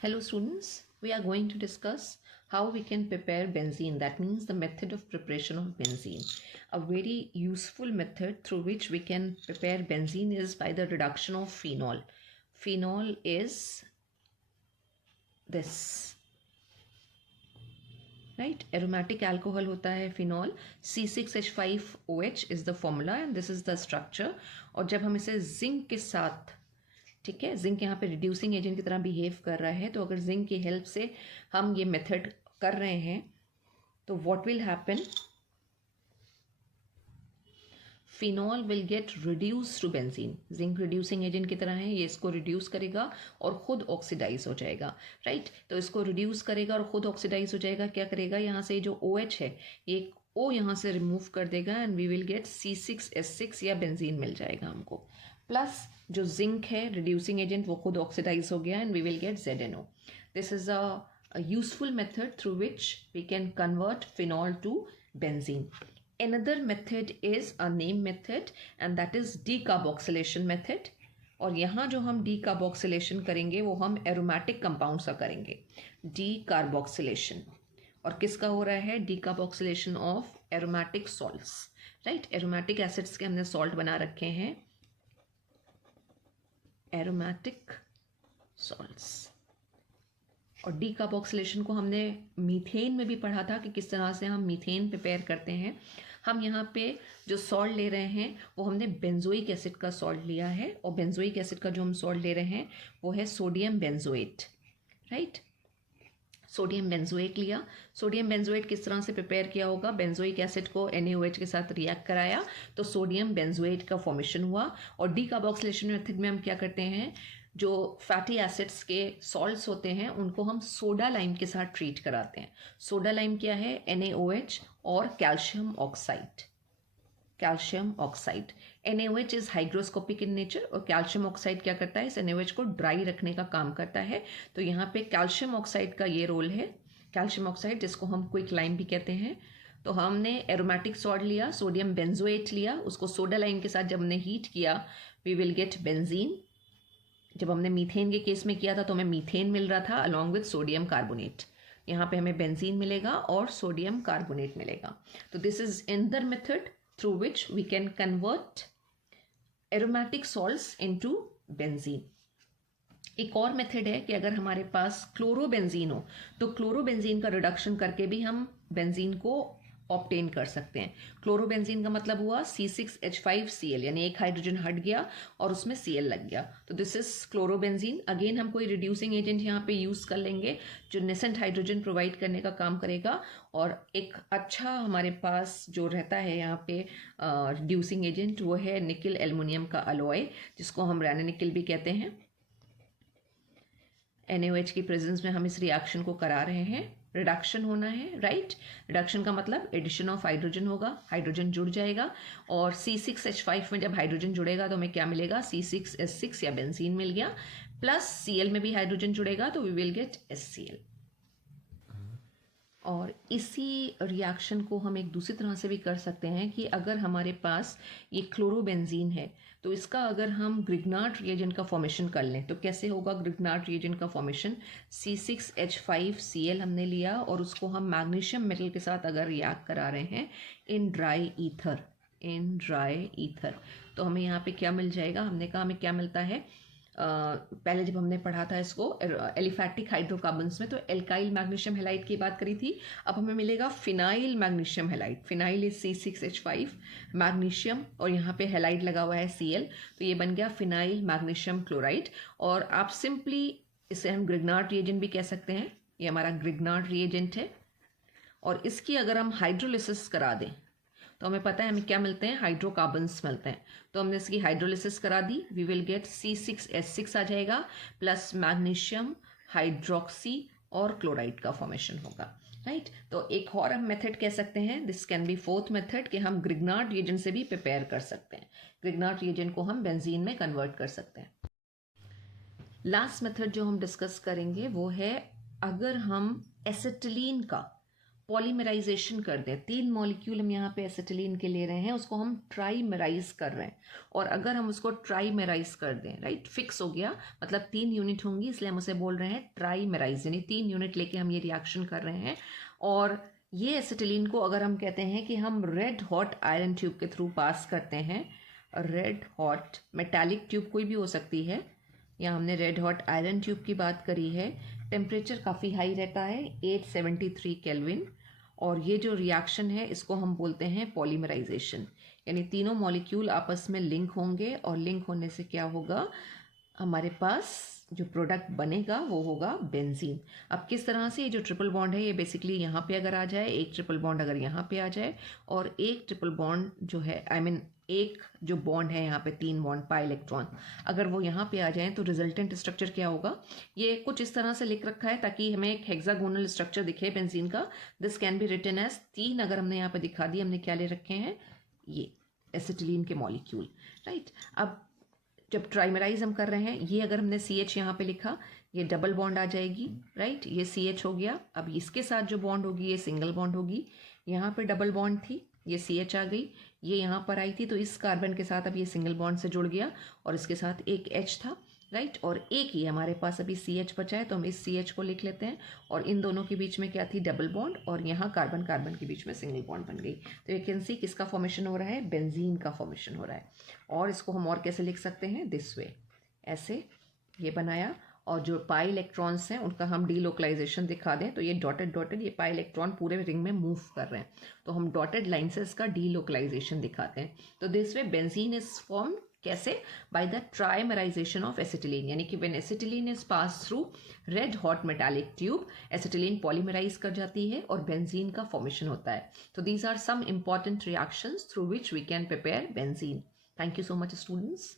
Hello students, we are going to discuss how we can prepare benzene. That means the method of preparation of benzene. A very useful method through which we can prepare benzene is by the reduction of phenol. Phenol is this, right? Aromatic alcohol होता है phenol. C6H5OH is the formula and this is the structure. और जब हम इसे zinc के साथ, ठीक है, जिंक यहाँ पे रिड्यूसिंग एजेंट की तरह बिहेव कर रहा है, तो अगर जिंक की हेल्प से हम ये मेथड कर रहे हैं तो what will happen, phenol will get reduce to benzene. Zinc reducing agent की तरह है, ये इसको रिड्यूस करेगा और खुद ऑक्सीडाइज हो जाएगा, राइट? तो इसको रिड्यूस करेगा और खुद ऑक्सीडाइज हो जाएगा. क्या करेगा, यहाँ से जो OH है ये O यहाँ से रिमूव कर देगा and we will gate C6H6 या बेंजीन मिल जाएगा हमको. प्लस जो जिंक है रिड्यूसिंग एजेंट वो खुद ऑक्सीडाइज हो गया and we will get ZNO. This is a useful method through which we can convert phenol to benzene. Another method is a name method and that is decarboxylation method. और यहाँ जो हम decarboxylation करेंगे वो हम aromatic compounds का करेंगे. Decarboxylation और किसका हो रहा है, decarboxylation of aromatic salts, right? aromatic acids के हमने salt बना रखे हैं, aromatic salts. और डीकार्बोक्सिलेशन को हमने मीथेन में भी पढ़ा था कि किस तरह से हम मीथेन प्रिपेयर करते हैं. हम यहाँ पे जो सॉल्ट ले रहे हैं वो हमने बेंजोइक एसिड का सॉल्ट लिया है और बेंजोइक एसिड का जो हम सॉल्ट ले रहे हैं वो है sodium benzoate, right? Sodium benzoate लिया. सोडियम बेंजोएट किस तरह से प्रिपेयर किया होगा, बेंजोइक एसिड को NaOH के साथ रिएक्ट कराया तो सोडियम बेंजोएट का फॉर्मेशन हुआ. और डीकार्बोक्सिलेशन मेथड में हम क्या करते हैं, जो फैटी एसिड्स के सॉल्ट्स होते हैं उनको हम सोडा लाइम के साथ ट्रीट कराते हैं. सोडा लाइम क्या है, NaOH और calcium oxide. Calcium oxide, NaOH is hygroscopic in nature और कैल्शियम ऑक्साइड क्या करता है, इस NaOH को ड्राई रखने का काम करता है. तो यहाँ पे कैल्शियम ऑक्साइड का ये रोल है. कैल्शियम ऑक्साइड जिसको हम क्विक लाइम भी कहते हैं. तो हमने एरोमेटिक सॉल्ट लिया, सोडियम बेंजोएट लिया, उसको सोडा लाइम के साथ जब हमने हीट किया वी विल गेट बेंजीन. जब हमने मीथेन के केस में किया था तो हमें मीथेन मिल रहा था अलॉन्ग विथ सोडियम कार्बोनेट. यहाँ पे हमें बेंजीन मिलेगा और सोडियम कार्बोनेट मिलेगा. तो this is another method through which we can convert aromatic salts into benzene. एक और मेथड है कि अगर हमारे पास क्लोरोबेंजीन हो तो क्लोरोबेंजीन का रिडक्शन करके भी हम बेंजीन को ऑब्टेन कर सकते हैं. क्लोरोबेंजीन का मतलब हुआ C6H5Cl, यानी एक हाइड्रोजन हट गया और उसमें Cl लग गया. तो दिस इज क्लोरोबेंजीन. अगेन हम कोई रिड्यूसिंग एजेंट यहाँ पे यूज कर लेंगे जो नेसेंट हाइड्रोजन प्रोवाइड करने का काम करेगा. और एक अच्छा हमारे पास जो रहता है यहाँ पे रिड्यूसिंग एजेंट वो है निकल एल्युमिनियम का अलॉय, जिसको हम रैनोनिकल भी कहते हैं. NaOH की प्रेजेंस में हम इस रिएक्शन को करा रहे हैं. रिडक्शन होना है, राइट? रिडक्शन का मतलब एडिशन ऑफ हाइड्रोजन होगा, हाइड्रोजन जुड़ जाएगा और C6H5 में जब हाइड्रोजन जुड़ेगा तो हमें क्या मिलेगा, C6H6 या बेंजीन मिल गया. प्लस Cl में भी हाइड्रोजन जुड़ेगा तो वी विल गेट HCl. और इसी रिएक्शन को हम एक दूसरी तरह से भी कर सकते हैं कि अगर हमारे पास ये क्लोरोबेंजीन है तो इसका अगर हम ग्रिग्नार्ड रिएजेंट का फॉर्मेशन कर लें तो कैसे होगा ग्रिग्नार्ड रिएजेंट का फॉर्मेशन. C6H5Cl हमने लिया और उसको हम मैग्नीशियम मेटल के साथ अगर रिएक्ट करा रहे हैं इन ड्राई ईथर, तो हमें यहाँ पे क्या मिल जाएगा, हमने कहा हमें क्या मिलता है. पहले जब हमने पढ़ा था इसको एलिफैटिक हाइड्रोकार्बन्स में तो एल्काइल मैग्नीशियम हैलाइड की बात करी थी. अब हमें मिलेगा phenyl magnesium halide. Phenyl is C6H5, magnesium और यहाँ पे हैलाइड लगा हुआ है Cl, तो ये बन गया फिनाइल मैग्नीशियम क्लोराइड. और आप सिंपली इसे हम ग्रिग्नार्ड रिएजेंट भी कह सकते हैं. ये हमारा ग्रिग्नार्ड रिएजेंट है और इसकी अगर हम हाइड्रोलिसिस करा दें तो हमें पता है हमें क्या मिलते हैं, हाइड्रोकार्बन्स मिलते हैं. तो हमने इसकी हाइड्रोलिसिस करा दी, वी विल गेट C6H6 आ जाएगा प्लस मैग्नीशियम हाइड्रोक्सी और क्लोराइड का फॉर्मेशन होगा, राइट? तो एक और हम मेथड कह सकते हैं, this can B fourth method, कि हम ग्रिग्नार्ड रिएजेंट से भी प्रिपेयर कर सकते हैं. ग्रिग्नार्ड रिएजेंट को हम बेंजीन में कन्वर्ट कर सकते हैं. लास्ट मेथड जो हम डिस्कस करेंगे वो है अगर हम एसिटिलीन का पॉलीमराइजेशन कर दें, 3 मॉलिक्यूल हम यहाँ पे एसिटिलीन के ले रहे हैं, उसको हम ट्राईमेराइज कर रहे हैं। और अगर हम उसको ट्राईमेराइज कर दें, राइट, फिक्स हो गया, मतलब 3 यूनिट होंगी, इसलिए हम उसे बोल रहे हैं ट्राईमेराइज, यानी 3 यूनिट लेके हम ये रिएक्शन कर रहे हैं। और ये एसिटिलीन को अगर हम कहते हैं कि हम रेड हॉट आयरन ट्यूब के थ्रू पास करते हैं, रेड हॉट मेटालिक ट्यूब कोई भी हो सकती है, यहाँ हमने रेड हॉट आयरन ट्यूब की बात करी है, टेम्परेचर काफ़ी हाई रहता है 873 केल्विन, और ये जो रिएक्शन है इसको हम बोलते हैं पॉलीमराइजेशन, यानी तीनों मॉलिक्यूल आपस में लिंक होंगे, और लिंक होने से क्या होगा, हमारे पास जो प्रोडक्ट बनेगा वो होगा बेंजीन। अब किस तरह से, ये जो ट्रिपल बॉन्ड है ये बेसिकली यहाँ पे अगर आ जाए, एक ट्रिपल बॉन्ड अगर यहाँ पे आ जाए, और एक ट्रिपल बॉन्ड जो है एक जो बॉन्ड है यहाँ पे 3 बॉन्ड पाई इलेक्ट्रॉन, अगर वो यहाँ पे आ जाए तो रिजल्टेंट स्ट्रक्चर क्या होगा, ये कुछ इस तरह से लिख रखा है ताकि हमें एक हेक्सागोनल स्ट्रक्चर दिखे बेंजीन का। This can be written as 3, अगर हमने यहाँ पे दिखा दी, हमने क्या ले रखे हैं, ये एसिटिलीन के मॉलिक्यूल, राइट। अब जब ट्राइमराइज हम कर रहे हैं, ये अगर हमने CH यहाँ पे लिखा, ये डबल बॉन्ड आ जाएगी, राइट, ये CH हो गया। अब इसके साथ जो बॉन्ड होगी ये सिंगल बॉन्ड होगी, यहाँ पे डबल बॉन्ड थी, ये CH आ गई, ये यहाँ पर आई थी, तो इस कार्बन के साथ अब ये सिंगल बॉन्ड से जुड़ गया, और इसके साथ एक H था, राइट, और एक ही हमारे पास अभी CH बचा है, तो हम इस CH को लिख लेते हैं, और इन दोनों के बीच में क्या थी, डबल बॉन्ड, और यहाँ कार्बन कार्बन के बीच में सिंगल बॉन्ड बन गई। तो यू कैन सी किसका फॉर्मेशन हो रहा है, बेंजीन का फॉर्मेशन हो रहा है। और इसको हम और कैसे लिख सकते हैं, दिस वे, ऐसे ये बनाया, और जो पाई इलेक्ट्रॉन्स हैं उनका हम डीलोकलाइजेशन दिखा दें, तो ये डॉटेड डॉटेड ये पाई इलेक्ट्रॉन पूरे रिंग में मूव कर रहे हैं, तो हम डॉटेड लाइन से इसका डीलोकलाइजेशन दिखाते हैं। तो this way benzene is form कैसे, by the trimerization of acetylene, यानी कि when acetylene is pass through red hot metallic tube, acetylene polymerize कर जाती है और बेंजीन का फॉर्मेशन होता है। तो these are some important reactions through which we can prepare benzene. Thank you so much students.